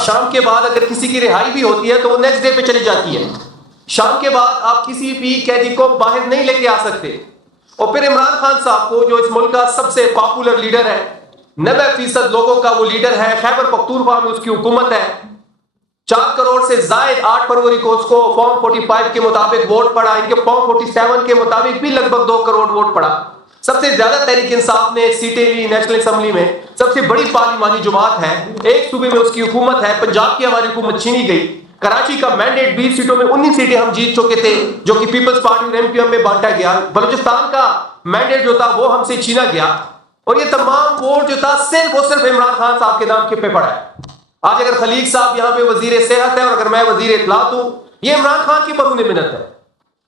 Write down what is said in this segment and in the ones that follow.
شام کے بعد اگر کسی کی رہائی بھی ہوتی ہے تو وہ نیکسٹ ڈے پہ چلی جاتی ہے. شام کے بعد آپ کسی بھی قیدی کو باہر نہیں لے کے آ سکتے. اور پھر عمران خان صاحب کو جو اس ملک کا سب سے پاپولر لیڈر ہے, 90% لوگوں کا وہ لیڈر ہے, خیبر پختونخوا میں اس کی حکومت ہے, 4 کروڑ سے زائد 8 فروری کو اس کو فارم 45 کے مطابق ووٹ پڑا, ان کے فارم 47 کے مطابق بھی لگ بھگ 2 کروڑ ووٹ پڑا. سب سے زیادہ تحریک انصاف نے سیٹیں لی نیشنل اسمبلی میں, سب سے بڑی پارلیمانی جماعت ہے, ایک صوبے میں اس کی حکومت ہے, پنجاب کی ہماری حکومت چھینی گئی, کراچی کا مینڈیٹ 20 سیٹوں میں 19 سیٹیں ہم جیت چکے تھے جو کہ پیپلز پارٹی اور ایم پی ایم میں بانٹا گیا, بلوچستان کا مینڈیٹ جو تھا وہ ہم سے چھینا گیا, اور یہ تمام ووٹ جو تھا صرف اور صرف عمران خان صاحب کے نام پہ پڑا ہے. آج اگر خلیق صاحب یہاں پہ وزیر صحت ہے اور اگر میں وزیر اطلاعات ہوں, یہ عمران خان کی برون منت ہے.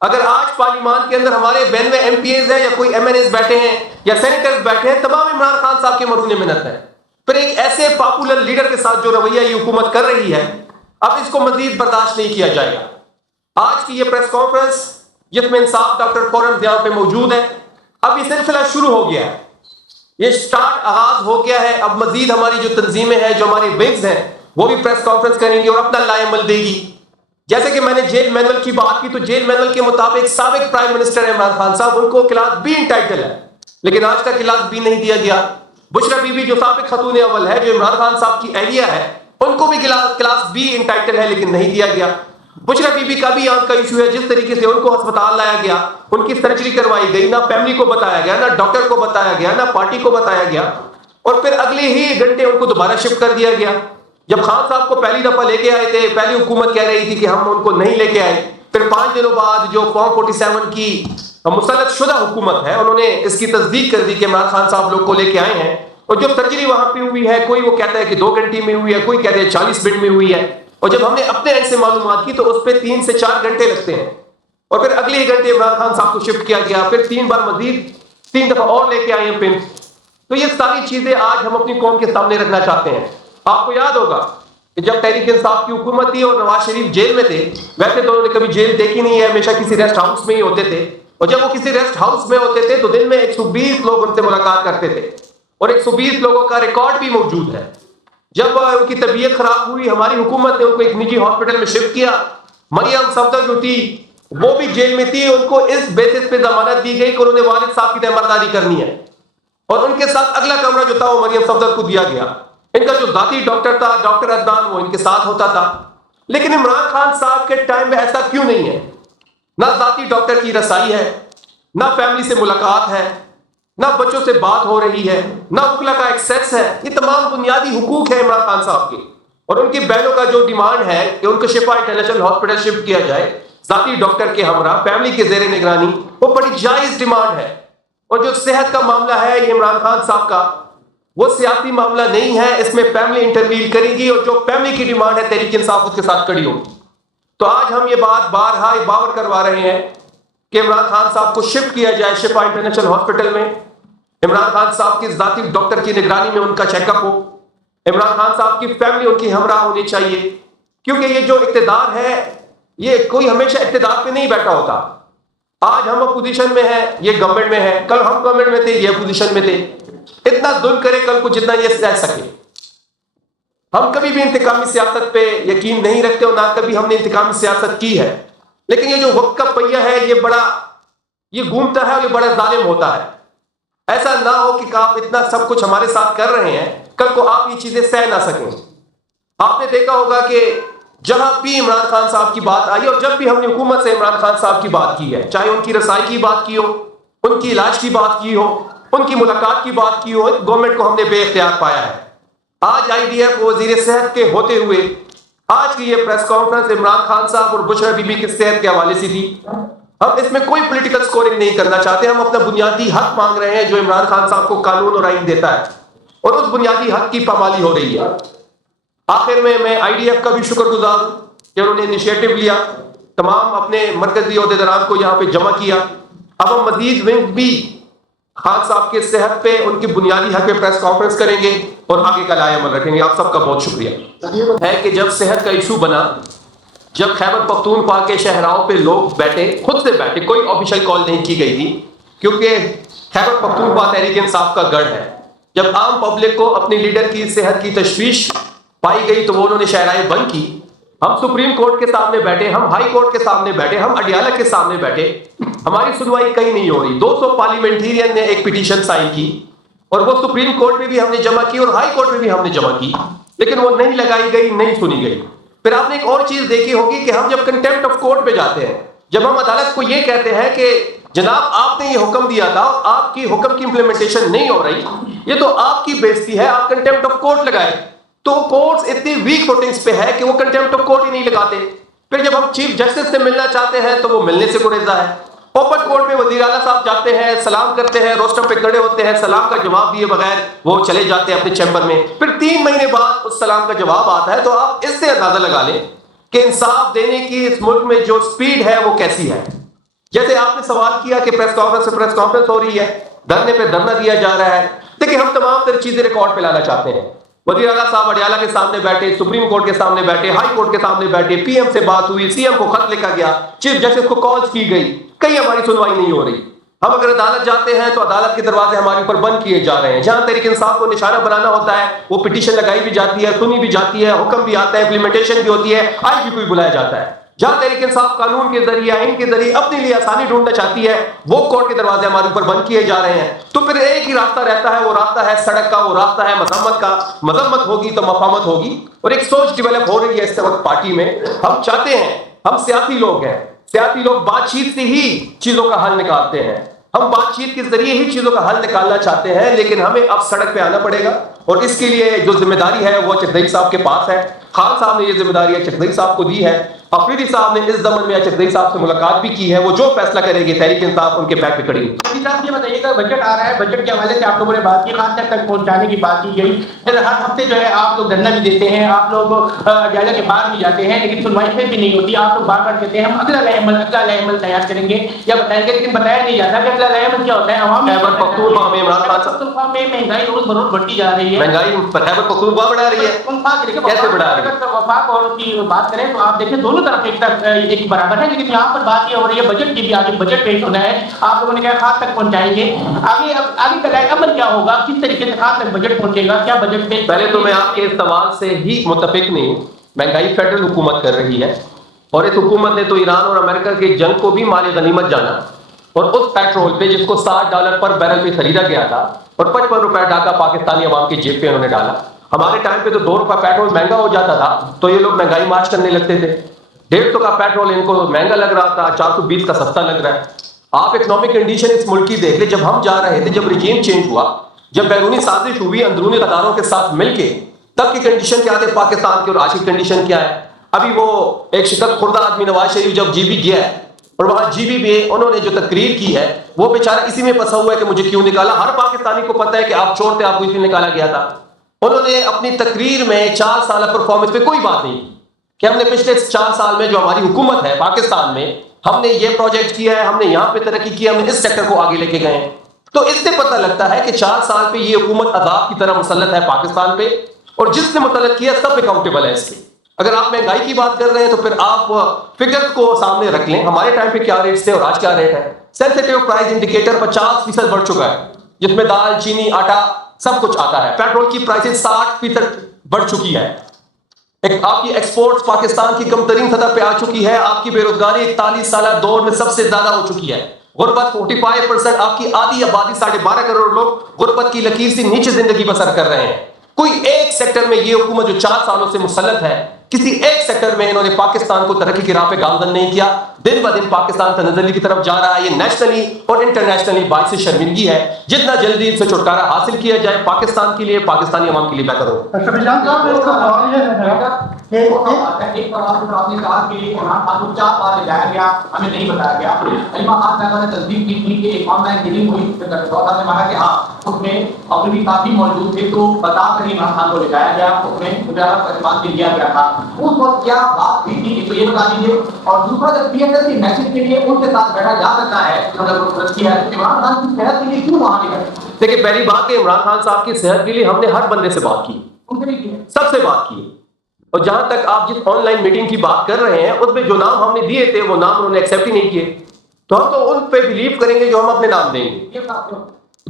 اگر آج پارلیمان کے اندر ہمارے 92 ایم پی ایز ہیں یا کوئی ایم این ایز بیٹھے ہیں یا سینیٹرز بیٹھے ہیں, تمام عمران خان صاحب کی مرہون منت ہے. پھر ایک ایسے پاپولر لیڈر کے ساتھ جو رویہ یہ حکومت کر رہی ہے, اب اس کو مزید برداشت نہیں کیا جائے گا. آج کی یہ پریس کانفرنس جس میں انصاف ڈاکٹر فورنز یہاں پہ موجود ہے, اب یہ سلسلہ شروع ہو گیا ہے, یہ سٹارٹ آغاز ہو گیا ہے. اب مزید ہماری جو تنظیمیں ہیں, جو ہماری ونگز ہیں, وہ بھی پریس کانفرنس کریں گی اور اپنا لائے عمل دے گی. جیسے کہ میں نے جیل مینول کی بات کی, تو جیل مینول کے مطابق سابق پرائم منسٹر عمران خان صاحب, ان کو کلاس بی انٹائٹل ہے, لیکن آج تک کلاس بی نہیں دیا گیا. بشرا بی بی جو سابق خاتون اول ہے, جو عمران خان صاحب کی اہلیہ ہے, ان کو بھی کلاس بی انٹائٹل ہے لیکن نہیں دیا گیا. بشرا بی بی کا بھی آنکھ کا ایشو ہے. جس طریقے سے ان کو ہسپتال لایا گیا, ان کی سرجری کروائی گئی, نہ فیملی کو بتایا گیا, نہ ڈاکٹر کو بتایا گیا, نہ پارٹی کو بتایا گیا, اور پھر اگلے ہی گھنٹے ان کو دوبارہ شفٹ کر دیا گیا. جب خان صاحب کو پہلی دفعہ لے کے آئے تھے, پہلی حکومت کہہ رہی تھی کہ ہم ان کو نہیں لے کے آئے, پھر 5 دنوں بعد جو فارم 47 کی مسلط شدہ حکومت ہے, انہوں نے اس کی تصدیق کر دی کہ عمران خان صاحب لوگ کو لے کے آئے ہیں. اور جو سرجری وہاں پہ ہوئی ہے, کوئی وہ کہتا ہے کہ 2 گھنٹے میں ہوئی ہے, کوئی کہتا ہے 40 منٹ میں ہوئی ہے, اور جب ہم نے اپنے اینڈ سے معلومات کی تو اس پہ 3 سے 4 گھنٹے لگتے ہیں. اور پھر اگلے ہی گھنٹے عمران خان صاحب کو شفٹ کیا گیا, پھر 3 بار مزید 3 دفعہ اور لے کے آئے ہیں پن. تو یہ ساری چیزیں آج ہم اپنی قوم کے سامنے رکھنا چاہتے ہیں. آپ کو یاد ہوگا کہ جب تحریک انصاف کی حکومت تھی اور نواز شریف جیل میں تھے, ویسے تو انہوں نے کبھی جیل دیکھی نہیں ہے, ہمیشہ کسی ریسٹ ہاؤس میں ہی ہوتے تھے, اور جب وہ کسی ریسٹ ہاؤس میں ہوتے تھے تو دن میں 120 لوگ ان سے ملاقات کرتے تھے, اور 120 لوگوں کا ریکارڈ بھی موجود ہے. جب ان کی طبیعت خراب ہوئی, ہماری حکومت نے ان کو ایک نجی ہاسپٹل میں شفٹ کیا. مریم صفدر جو تھی وہ بھی جیل میں تھی, ان کو اس بیسس پہ ضمانت دی گئی کہ انہوں نے والد صاحب کی تیمارداری کرنی ہے, اور ان کے ساتھ اگلا کمرہ جو تھا وہ مریم صفدر کو دیا گیا. ان کا جو ذاتی ڈاکٹر تھا, ڈاکٹر عدنان, وہ ان کے ساتھ ہوتا تھا. لیکن عمران خان صاحب کے ٹائم میں ایسا کیوں نہیں ہے؟ نہ ذاتی ڈاکٹر کی رسائی ہے, نہ فیملی سے ملاقات ہے, نہ بچوں سے بات ہو رہی ہے, نہ وکلا کا ایکسیس ہے. یہ تمام بنیادی حقوق ہیں عمران خان صاحب کے. اور ان کی بہنوں کا جو ڈیمانڈ ہے کہ ان کو شفا انٹرنیشنل ہاسپٹل شفٹ کیا جائے ذاتی ڈاکٹر کے ہمراہ, فیملی کے زیر نگرانی, وہ بڑی جائز ڈیمانڈ ہے. اور جو صحت کا معاملہ ہے یہ عمران خان صاحب کا, وہ سیاسی معاملہ نہیں ہے, اس میں فیملی انٹرویل کرے گی, اور جو فیملی کی ڈیمانڈ ہے تحریک انصاف اس کے ساتھ کھڑی ہوگی. تو آج ہم یہ بات بارہا باور کروا رہے ہیں کہ عمران خان صاحب کو شفٹ کیا جائے شفا انٹرنیشنل ہاسپٹل میں. عمران خان صاحب کی ذاتی ڈاکٹر کی نگرانی میں ان کا چیک اپ ہو. عمران خان صاحب کی فیملی ان کی ہمراہ ہونی چاہیے, کیونکہ یہ جو اقتدار ہے یہ کوئی ہمیشہ اقتدار پہ نہیں بیٹھا ہوتا. آج ہم اپوزیشن میں ہیں, یہ گورنمنٹ میں ہے, کل ہم گورنمنٹ میں تھے, یہ اپوزیشن میں تھے. اتنا ظلم کرے کل کو جتنا یہ سہ سکے. ہم کبھی بھی انتقامی سیاست پہ یقین نہیں رکھتے, اور نہ کبھی ہم نے انتقامی سیاست کی ہے. لیکن یہ جو وقت کا پہیہ ہے یہ گھومتا ہے اور یہ بڑا ظالم ہوتا ہے. ایسا نہ ہو کہ آپ اتنا سب کچھ ہمارے ساتھ کر رہے ہیں, کل کو آپ یہ چیزیں سہ نہ سکیں. آپ نے دیکھا ہوگا کہ جہاں بھی عمران خان صاحب کی بات آئی, اور جب بھی ہم نے حکومت سے عمران خان صاحب کی بات کی ہے, چاہے ان کی رسائی کی بات کی ہو, ان کی علاج کی بات کی ہو, ان کی ملاقات کی بات کی ہو, گورنمنٹ کو ہم نے بے اختیار پایا ہے. آج آئی ڈی ایف وزیر صحت کے ہوتے ہوئے آج کی یہ پریس کانفرنس عمران خان صاحب اور بشرا بی بی کی صحت کے حوالے سے تھی. ہم اس میں کوئی پولیٹیکل سکورنگ نہیں کرنا چاہتے, ہم اپنا بنیادی حق مانگ رہے ہیں جو عمران خان صاحب کو قانون اور آئین دیتا ہے, اور اس بنیادی حق کی پامالی ہو رہی ہے. آخر میں آئی ڈی ایف کا بھی شکر گزار ہوں کہ انہوں نے انیشیٹو لیا, تمام اپنے مرکزی عہدیداران کو یہاں پہ جمع کیا. اب ہم مزید ونگ بھی خان صاحب کے صحت پہ, ان کی بنیادی حق پہ پریس کانفرنس کریں گے اور آگے کا لائے عمل رکھیں گے. آپ سب کا بہت شکریہ. ہے کہ جب صحت کا ایشو بنا, جب خیبر پختونخوا کے شہراؤں پہ لوگ بیٹھے, خود سے بیٹھے, کوئی آفیشیل کال نہیں کی گئی تھی, کیونکہ خیبر پختونخوا تحریک انصاف کا گڑھ ہے. جب عام پبلک کو اپنی لیڈر کی صحت کی تشویش پائی گئی تو وہ انہوں نے شہرائیں بند کی. ہم سپریم کورٹ کے سامنے بیٹھے, ہم ہائی کورٹ کے سامنے بیٹھے, ہم اڈیالہ کے سامنے بیٹھے, ہماری سنوائی کہیں نہیں ہو رہی. 200 پارلیمنٹیرین نے ایک پٹیشن سائن کی اور وہ سپریم کورٹ میں بھی ہم نے جمع کی اور ہائی کورٹ میں بھی ہم نے جمع کی, لیکن وہ نہیں لگائی گئی, نہیں سنی گئی. پھر آپ نے ایک اور چیز دیکھی ہوگی کہ ہم جب کنٹیمپٹ آف کورٹ پہ جاتے ہیں, جب ہم عدالت کو یہ کہتے ہیں کہ جناب آپ نے یہ حکم دیا تھا اور آپ کی حکم کی امپلیمنٹیشن نہیں ہو رہی, یہ تو آپ کی بےزتی ہے, آپ کنٹیمپٹ آف کورٹ لگائے, تو کورٹس اتنی ویک فوٹنگز پہ ہے کہ وہ کنٹیمپٹ آف کورٹ ہی نہیں لگاتے. پھر جب ہم چیف جسٹس سے ملنا چاہتے ہیں تو وہ ملنے سے گریزا ہے. اوپن کورٹ میں وزیر اعلیٰ صاحب جاتے ہیں, سلام کرتے ہیں, روسٹم پہ کھڑے ہوتے ہیں, سلام کا جواب دیے بغیر وہ چلے جاتے ہیں اپنے چیمبر میں. پھر 3 مہینے بعد اس سلام کا جواب آتا ہے. تو آپ اس سے اندازہ لگا لیں کہ انصاف دینے کی اس ملک میں جو سپیڈ ہے وہ کیسی ہے. جیسے آپ نے سوال کیا کہ پریس کانفرنس سے پریس کانفرنس ہو رہی ہے, دھرنے پہ دھرنا دیا جا رہا ہے. دیکھیں ہم تمام تر چیزیں ریکارڈ پہ لانا چاہتے ہیں. وزیر اعلیٰ صاحب اڈیالہ کے سامنے بیٹھے, سپریم کورٹ کے سامنے بیٹھے, ہائی کورٹ کے سامنے بیٹھے, پی ایم سے بات ہوئی, سی ایم کو خط لکھا گیا, چیف جسٹس کو کالز کی گئی, کہیں ہماری سنوائی نہیں ہو رہی. ہم اگر عدالت جاتے ہیں تو عدالت کے دروازے ہمارے اوپر بند کیے جا رہے ہیں. جہاں تحریک انصاف کو نشانہ بنانا ہوتا ہے وہ پٹیشن لگائی بھی جاتی ہے, سنی بھی جاتی ہے, حکم بھی آتا ہے, امپلیمنٹیشن بھی ہوتی ہے, آج بھی کوئی بلایا جاتا ہے. جہاں تحریک انصاف قانون کے ذریعے, آئین کے ذریعے اپنے لیے آسانی ڈھونڈنا چاہتی ہے, وہ کورٹ کے دروازے ہمارے اوپر بند کیے جا رہے ہیں. تو پھر ایک ہی راستہ رہتا ہے, وہ راستہ ہے سڑک کا, وہ راستہ ہے مذمت کا. مذمت ہوگی تو مفاہمت ہوگی, اور ایک سوچ ڈیولپ ہو رہی ہے اس وقت پارٹی میں. ہم چاہتے ہیں, ہم سیاسی لوگ ہیں, سیاسی لوگ بات چیت سے ہی چیزوں کا حل نکالتے ہیں, ہم بات چیت کے ذریعے ہی چیزوں کا حل نکالنا چاہتے ہیں. لیکن ہمیں اب سڑک پہ آنا پڑے گا, اور اس کے لیے جو ذمہ داری ہے وہ چکدئی صاحب کے پاس ہے. خان صاحب نے یہ ذمہ داری چکدئی صاحب کو دی ہے. افریدی صاحب نے اس زمن میں چکدئی صاحب سے ملاقات بھی کی ہے, وہ جو فیصلہ کرے گی تحریک انصاف ان کے بیک پہ کھڑی ہے. صاحب یہ بتائیے گا, بجٹ آ رہا ہے, بجٹ کے حوالے سے آپ لوگوں نے بات کی, خان تک پہنچانے کی بات کی گئی. پھر ہر ہفتے جو ہے آپ لوگ دھرنا بھی دیتے ہیں, آپ لوگ جائزہ کے باہر بھی جاتے ہیں, لیکن سنوائی پھر بھی نہیں ہوتی. آپ لوگ بار بار کہتے ہیں ہم اگلا لائحہ عمل تیار کریں گے یا بتائیں گے, لیکن بتایا نہیں جاتا کہ اگلا لائحہ عمل کیا ہوتا ہے. عوام خیبر پختونخوا میں عمران خان صاحب میں مہنگائی روز بروز بڑھتی جا رہی ہے, مہنگائی خیبر پختونخوا بڑھا رہی ہے, کیسے بڑھا رہی ہے؟ وفاق اور کی بات کریں تو آپ دیکھیں دونوں طرف ایک برابر ہے, لیکن یہاں پر بات یہ ہو رہی ہے بجٹ کی بھی. آگے بجٹ پیش ہونا ہے, آپ لوگوں نے کہا خان تک پہنچائیں گے. آگے کا عمل کیا ہوگا, کس طریقے سے خان تک بجٹ پہنچے گا, کیا بجٹ پیش؟ پہلے تو میں آپ کے اس سوال سے ہی متفق نہیں. مہنگائی فیڈرل حکومت کر رہی ہے, اور اس حکومت نے تو ایران اور امریکہ کے جنگ کو بھی مال غنیمت جانا, اور اس پیٹرول پہ جس کو $60 پر بیرل پہ خریدا گیا تھا اور $55 ڈاکہ پاکستانی عوام کی جیب پہ انہوں نے ڈالا. ہمارے ٹائم پہ تو $2 پیٹرول مہنگا ہو جاتا تھا تو یہ لوگ مہنگائی مارچ کرنے لگتے تھے. 150 کا پیٹرول ان کو مہنگا لگ رہا تھا, 420 کا سستا لگ رہا ہے. آپ اکنامک کنڈیشن اس ملک کی دیکھ لیں. جب ہم جا رہے تھے, جب رجیم چینج ہوا, جب بیرونی سازش ہوئی اندرونی غداروں کے ساتھ مل کے, تب کی کنڈیشن کیا تھے پاکستان کی اور آج کی کنڈیشن کیا ہے. ابھی وہ ایک شکست خوردہ آدمی نواز شریف جب جی بی گیا ہے, اور وہاں جی بی میں انہوں نے جو تقریر کی ہے وہ بیچارہ اسی میں پھنسا ہوا ہے کہ مجھے کیوں نکالا. ہر پاکستانی کو پتہ ہے کہ آپ چور تھے, آپ کو اس لیے نکالا گیا تھا. انہوں نے اپنی تقریر میں 4 سالہ پرفارمنس پہ کوئی بات نہیں کی کہ ہم نے پچھلے 4 سال میں جو ہماری حکومت ہے پاکستان میں, ہم نے یہ پروجیکٹ کیا ہے, ہم نے یہاں پہ ترقی کی, ہم نے اس سیکٹر کو آگے لے کے گئے ہیں. تو اس سے پتہ لگتا ہے کہ 4 سال پہ یہ حکومت عذاب کی طرح مسلط ہے پاکستان پہ, اور جس نے مسلط کیا سب اکاؤنٹیبل ہے اس کے. اگر آپ مہنگائی کی بات کر رہے ہیں تو پھر آپ فگر کو سامنے رکھ لیں, ہمارے ٹائم پہ کیا ریٹس تھے اور آج کیا ریٹ ہے. سینسٹیو پرائز انڈیکیٹر 50% بڑھ چکا ہے, جس میں دال, چینی, آٹا سب کچھ آتا ہے. پیٹرول کی پرائسز 60% بڑھ چکی ہے. آپ کی ایکسپورٹس پاکستان کی کم ترین سطح پہ آ چکی ہے. آپ کی بے روزگاری 41 سالہ دور میں سب سے زیادہ ہو چکی ہے. غربت 45%, آپ کی آدھی آبادی 12.5 کروڑ لوگ غربت کی لکیر سے نیچے زندگی بسر کر رہے ہیں. کوئی ایک سیکٹر میں یہ حکومت جو 4 سالوں سے مسلط ہے, کسی ایک سیکٹر میں انہوں نے پاکستان کو ترقی کی راہ پہ گامزن نہیں کیا. دن بہ دن پاکستان تنزلی کی طرف جا رہا ہے. یہ نیشنلی اور انٹرنیشنلی باعث شرمندگی ہے. جتنا جلدی اس سے چھٹکارا حاصل کیا جائے پاکستان کے لیے, پاکستانی عوام کے لیے بہتر ہو. ایک سوال جو آپ نے کہا کہ عمران خان کو 4 بار لگایا گیا, ہمیں نہیں بتایا گیا. علما خان صاحبہ نے تصدیق کی تھی کہ ایک آن لائن میٹنگ ہوئی, ڈاکٹر صاحب نے کہا کہ ہاں اس میں اپنی کافی موجود تھے, تو بتا کر عمران خان کو لگایا گیا, اس میں مجاہدہ اعتماد دیا گیا تھا. اس وقت کیا بات ہوئی تھی, تو یہ بتا دیجیے. اور دوسرا جب پی ایس ایل کی میسج کے لیے ان کے ساتھ بیٹھا جا سکتا ہے, عمران خان کی صحت کے لیے کیوں وہاں نہیں گئے؟ دیکھیں پہلی بات ہے, عمران خان صاحب کی صحت کے لیے ہم نے ہر بندے سے بات کی, سب سے بات کی. اور جہاں تک آپ جس آن لائن میٹنگ کی بات کر رہے ہیں, اس میں جو نام ہم نے دیے تھے وہ نام انہوں نے ایکسیپٹ ہی نہیں کیے. تو ہم تو ان پہ بلیو کریں گے جو ہم اپنے نام دیں گے.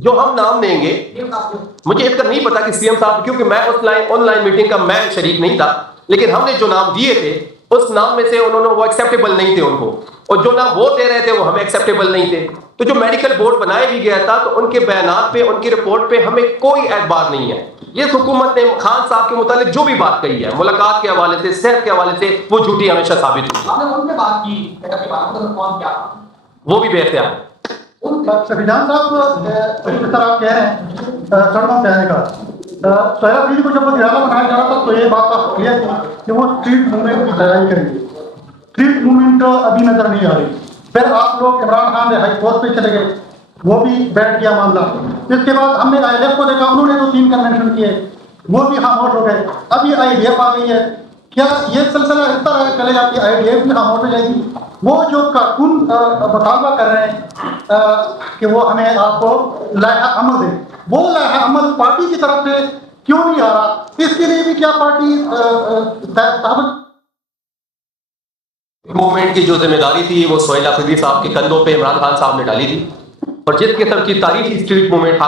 جو ہم نام دیں گے, مجھے اس کا نہیں پتا کہ سی ایم صاحب, کیونکہ میں اس آن لائن میٹنگ کا میں شریک نہیں تھا, لیکن ہم نے جو نام دیے تھے اس نام میں سے انہوں نے وہ ایکسیپٹیبل نہیں تھے ان کو, اور جو نام وہ دے رہے تھے وہ ہمیں ایکسیپٹیبل نہیں تھے. تو جو میڈیکل بورڈ بنایا بھی گیا تھا تو ان کے بیانات پہ, ان کی رپورٹ پہ ہمیں کوئی اعتبار نہیں ہے. یہ حکومت نے خان صاحب کے متعلق جو بھی بات کہی ہے ملاقات کے حوالے سے, صحت کے حوالے سے, وہ جھوٹی ہمیشہ ثابت ہوئی. آپ نے ان سے بات کی کے بارے میں کون کیا وہ بھی بے اختیار. سفیدان صاحب جس طرح آپ کہہ رہے ہیں سڑکوں پہ آنے کا, سہیل افریدی کو جب وزیراعلیٰ بنایا جا رہا تھا تو یہ بات آپ کلیئر تھی کہ وہ اسٹریٹ موومنٹ کی تیاری کریں گے. اسٹریٹ موومنٹ ابھی نظر نہیں آ رہی. پھر آپ لوگ عمران خان ہائی کورٹ پہ چلے گئے, وہ بھی بیٹھ گیا معاملہ. اس کے بعد ہم نے آئی ایل ایف کو دیکھا, انہوں نے 2-3 کنونشن کیے, وہ بھی خاموش ہو گئے. ابھی آئی ڈی ایف آ گئی ہے. کیا یہ سلسلہ اس طرح چلے جاتی ہے, آئی ڈی ایف بھی خاموش ہو جائے گی؟ وہ جو کارکن مطالبہ کر رہے ہیں کہ وہ ہمیں آپ کو لائحہ عمل دیں, وہ لائحہ عمل پارٹی کی طرف سے کیوں نہیں آ رہا؟ اس کے لیے بھی کیا پارٹی موومنٹ کی جو ذمہ داری تھی وہ سہیل افریدی صاحب کے کندھوں پہ عمران خان صاحب نے ڈالی تھی, اور جس قسم کی تاریخی اسٹریٹ موومنٹ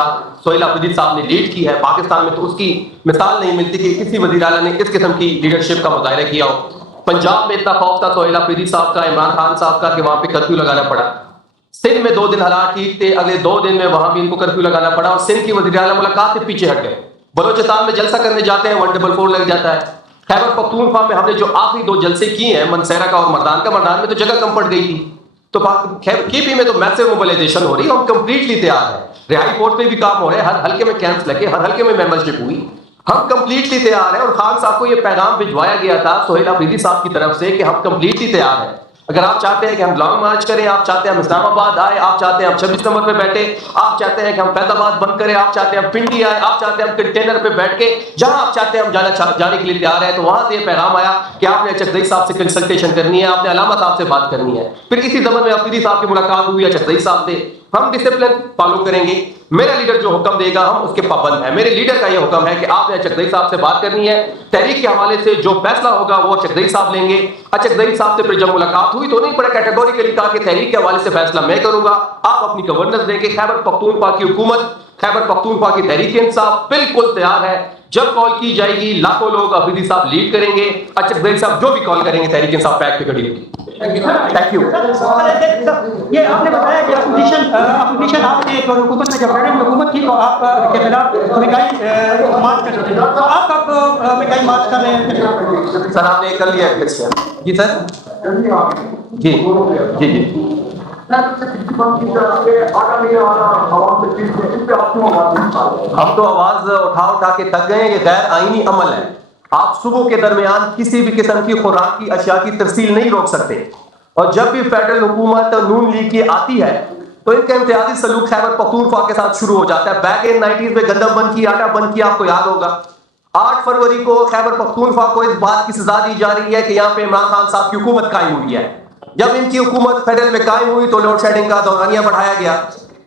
سہیل افریدی صاحب نے لیڈ کی ہے پاکستان میں, تو اس کی مثال نہیں ملتی کہ کسی وزیر اعلیٰ نے اس قسم کی لیڈرشپ کا مظاہرہ کیا ہو. پنجاب میں اتنا خوف تھا سہیل افریدی صاحب کا, عمران خان صاحب کا, کہ وہاں پہ کرفیو لگانا پڑا. سندھ میں 2 دن حالات ٹھیک تھے, اگلے 2 دن میں وہاں بھی ان کو کرفیو لگانا پڑا, اور سندھ کی وزیر اعلیٰ ملاقات سے پیچھے ہٹ گئے. بلوچستان میں جلسہ کرنے جاتے ہیں 144 لگ جاتا ہے. خیبر پختونخوا میں ہم نے جو آخری 2 جلسے کیے ہیں, منسیرا کا اور مردان کا, مردان میں تو جگہ کم پڑ گئی تھی, تو کے پی میں تو میسو موبلائزیشن ہو رہی ہے, ہم کمپلیٹلی تیار ہیں. رہائی پورٹ پہ بھی کام ہو رہا ہے, ہر حلقے میں کیمپس لگے, ہر حلقے میں ممبرشپ ہوئی, ہم کمپلیٹلی تیار ہیں. اور خان صاحب کو یہ پیغام بھجوایا گیا تھا سہیل افریدی صاحب کی طرف سے کہ ہم کمپلیٹلی تیار ہیں. اگر آپ چاہتے ہیں کہ ہم لانگ مارچ کریں, آپ چاہتے ہیں ہم اسلام آباد آئے, آپ چاہتے ہیں ہم 26 نمبر پہ بیٹھے, آپ چاہتے ہیں کہ ہم فیض آباد بند کریں, آپ چاہتے ہیں ہم پنڈی آئے, آپ چاہتے ہیں ہم کنٹینر پہ بیٹھ کے جہاں آپ چاہتے ہیں ہم جانے کے لیے تیار ہیں. تو وہاں سے یہ پیغام آیا کہ آپ نے چکدئی صاحب سے کنسلٹیشن کرنی ہے, آپ نے علامہ صاحب سے بات کرنی ہے. پھر اسی زمن میں افریدی صاحب کی ملاقات ہوئی ہے چکدئی صاحب سے. ہم ڈسپلن فالو کریں گے, میرا لیڈر جو حکم دے گا ہم اس کے پابند ہیں. میرے لیڈر کا یہ حکم ہے کہ آپ نے چکدئی صاحب سے بات کرنی ہے, تحریک کے حوالے سے جو فیصلہ ہوگا وہ چکدئی صاحب لیں گے. چکدئی صاحب سے پھر جب ملاقات ہوئی تو نہیں پڑا کیٹیگوریکلی کہا کہ تحریک کے حوالے سے فیصلہ میں کروں گا, آپ اپنی گورننس دیں گے. خیبر پختونخوا کی حکومت, خیبر پختونخوا کی تحریک انصاف بالکل تیار ہے. جب کال کی جائے گی لاکھوں لوگ افریدی صاحب لیڈ کریں گے, چکدئی صاحب جو بھی کال کریں گے تحریک انصاف پیک پہ کھڑی ہوگی. Thank you. یہ آپ نے بتایا کہ اپوزیشن آپ نے حکومت میں جب بیڈن حکومت تھی تو آپ کے خلاف مہنگائی مارچ کر رہے تھے, تو آپ کب مہنگائی مارچ کر رہے ہیں؟ سر آپ نے کر لیا جی سر, جی جی جی. ہم تو آواز اٹھا کے تھک گئے ہیں, یہ غیر آئینی عمل ہے. آپ صبح کے درمیان کسی بھی قسم کی خوراک کی اشیاء کی ترسیل نہیں روک سکتے, اور جب بھی فیڈرل حکومت نون لیگ کی آتی ہے تو ان کا امتیازی سلوک خیبر پختونخوا کے ساتھ شروع ہو جاتا ہے. بیک ان 90s میں گندم بند کی, آٹا بند کیا, آپ کو یاد ہوگا. 8 فروری کو خیبر پختونخوا کو اس بات کی سزا دی جا رہی ہے کہ یہاں پہ عمران خان صاحب کی حکومت قائم ہوئی ہے. جب ان کی حکومت فیڈرل میں قائم ہوئی تو لوڈ شیڈنگ کا دورانیہ بڑھایا گیا,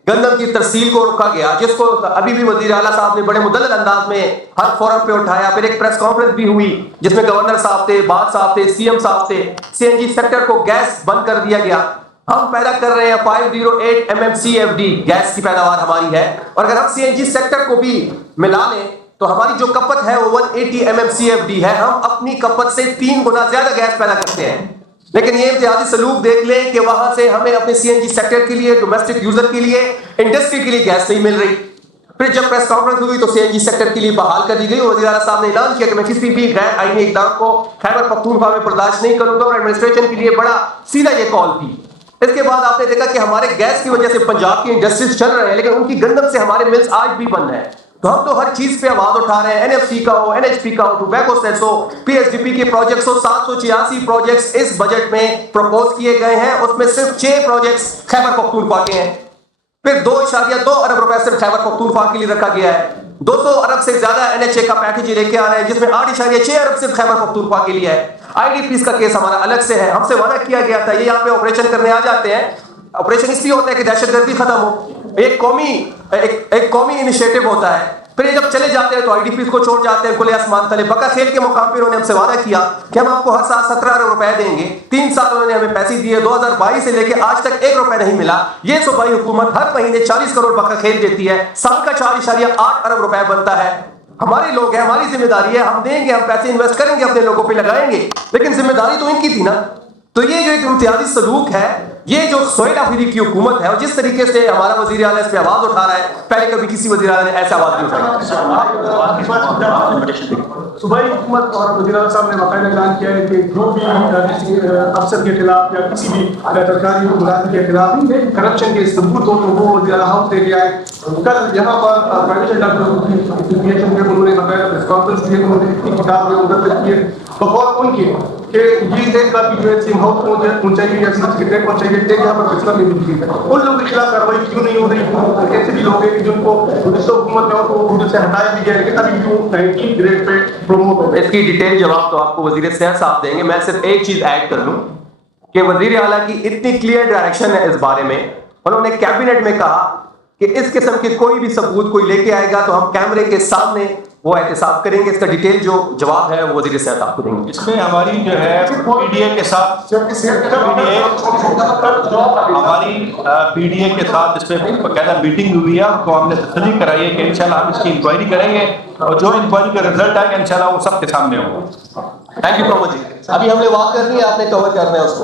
گندم کی ترسیل کو روکا گیا, جس کو ابھی بھی وزیر اعلیٰ صاحب نے بڑے مدلل انداز میں ہر فورم پہ اٹھایا. پھر ایک پریس کانفرنس بھی ہوئی جس میں گورنر صاحب تھے, باد صاحب تھے, سی ایم صاحب تھے. سی این جی سیکٹر کو گیس بند کر دیا گیا. ہم پیدا کر رہے ہیں 508 MMCFD گیس کی پیداوار ہماری ہے, اور اگر ہم سی این جی سیکٹر کو بھی ملا لیں تو ہماری جو کپت ہے وہ 180 MMCFD ہے. ہم اپنی کپت سے 3 گنا زیادہ گیس پیدا کرتے ہیں. لیکن یہ امتیازی سلوک دیکھ لیں کہ وہاں سے ہمیں اپنے سی این جی سیکٹر کے لیے, ڈومیسٹک یوزر کے لیے, انڈسٹری کے لیے گیس نہیں مل رہی. پھر جب پریس کانفرنس ہوئی تو سی این جی سیکٹر کے لیے بحال کر دی گئی. وزیر اعلیٰ صاحب نے اعلان کیا کہ میں کسی بھی غیر آئینی اقدام کو خیبر پختونخوا میں برداشت نہیں کروں گا, اور ایڈمنسٹریشن کے لیے بڑا سیدھا یہ کال تھی. اس کے بعد آپ نے دیکھا کہ ہمارے گیس کی وجہ سے پنجاب کی انڈسٹریز چل رہے ہیں, لیکن ان کی گندم سے ہمارے ملز آج بھی بند ہیں. تو ہم تو ہر چیز پہ آواز اٹھا رہے ہیں, NFC کا ہو, NHP کا ہو, ٹوبیکو سیس ہو, PSDP کے پروجیکٹس ہو. 786 پروجیکٹس اس بجٹ میں پروپوز کیے گئے ہیں, اس میں صرف 6 پروجیکٹس خیبر پختونخوا کے ہیں. پھر 2.2 ارب روپے صرف خیبر پختونخوا کے لیے رکھا گیا ہے. 200 ارب سے زیادہ NHA کا پیکج لے کے آ رہے ہیں, جس میں 8.6 ارب صرف خیبر پختونخوا کے لیے ہے. IDPs کا کیس ہمارا الگ سے ہے. ہم سے وعدہ کیا گیا تھا, یہ یہاں پہ آپریشن کرنے آ جاتے ہیں. آپریشن اس لیے ہوتا ہے کہ دہشت گردی ختم ہو. ایک قومی انیشیٹو ہوتا ہے پھر یہ جب چلے جاتے ہیں تو IDPs کو چھوڑ جاتے ہیں کھلے آسمان تلے. بکا کھیل کے مقام پہ انہوں نے ہم سے وعدہ کیا کہ ہم آپ کو ہر سال 17 ارب روپے دیں گے. 3 سال انہوں نے ہمیں پیسے دیے, 2022 سے لے کے آج تک 1 روپے نہیں ملا. یہ صوبائی حکومت ہر مہینے 40 کروڑ بکا کھیل دیتی ہے, سال کا 4.8 ارب روپے بنتا ہے. ہمارے لوگ ہیں, ہماری ذمہ داری ہے, ہم دیں گے, ہم پیسے انویسٹ کریں گے, اپنے لوگوں پہ لگائیں گے, لیکن ذمہ داری تو ان کی تھی نا. تو یہ جو ایک امتیازی سلوک ہے, یہ جو سہیل آفریدی کی حکومت ہے, اور جس طریقے سے ہمارا وزیر اعلیٰ اس پہ آواز اٹھا رہا ہے, پہلے کبھی کسی وزیر اعلیٰ نے ایسے آواز نہیں اٹھائی. صوبائی حکومت اور وزیر اعلیٰ صاحب نے باقاعدہ اعلان کیا ہے کہ جو بھی افسر کے خلاف یا کسی بھی سرکاری ملازم کے خلاف کرپشن کے ثبوت ہو تو وہ وزیر اعلیٰ ہاؤس دے کے آئے. کل یہاں پر پرائیویٹ ڈاکٹر میں انہوں نے باقاعدہ پریس کانفرنس کی, انہوں نے اپنی کتاب میں مدد کی ہے بہت ان کی کہ یہ ایک کافی جو ہے سیم ہاؤس پہنچائی گئی یا سمجھ کے پہنچائی گئی, ایک یہاں پر فیصلہ نہیں ملتی ہے. ان لوگوں کے خلاف کارروائی کیوں نہیں ہو رہی؟ ایسے بھی لوگ ہیں جن کو حکومت میں ان سے ہٹایا بھی گیا لیکن ابھی کیوں 19 گریڈ پہ پروموٹ ہو گئے؟ اس کی ڈیٹیل جواب تو آپ کو وزیر صحت صاحب دیں گے. میں صرف ایک چیز ایڈ کر لوں کہ وزیر اعلیٰ کی اتنی کلیئر ڈائریکشن ہے اس بارے میں, انہوں نے کیبنٹ میں کہا کہ اس قسم کے کوئی بھی ثبوت کوئی لے کے آئے گا تو ہم کیمرے کے سامنے وہ احتساب کریں گے. اس کا ڈیٹیل جو جواب ہے وہ وزیر صحت آپ کو دیں گے. اس میں ہماری جو ہے PDA کے ساتھ ہماری PDA کے ساتھ اس پہ باقاعدہ میٹنگ ہوئی ہے, تو ہم نے تسلی کرائی ہے کہ انشاءاللہ ہم اس کی انکوائری کریں گے, اور جو انکوائری کا رزلٹ آئے گا انشاءاللہ وہ سب کے سامنے ہوگا. تھینک یو پرمود جی. ابھی ہم نے بات کرنی ہے, آپ نے کور کرنا ہے اس کو.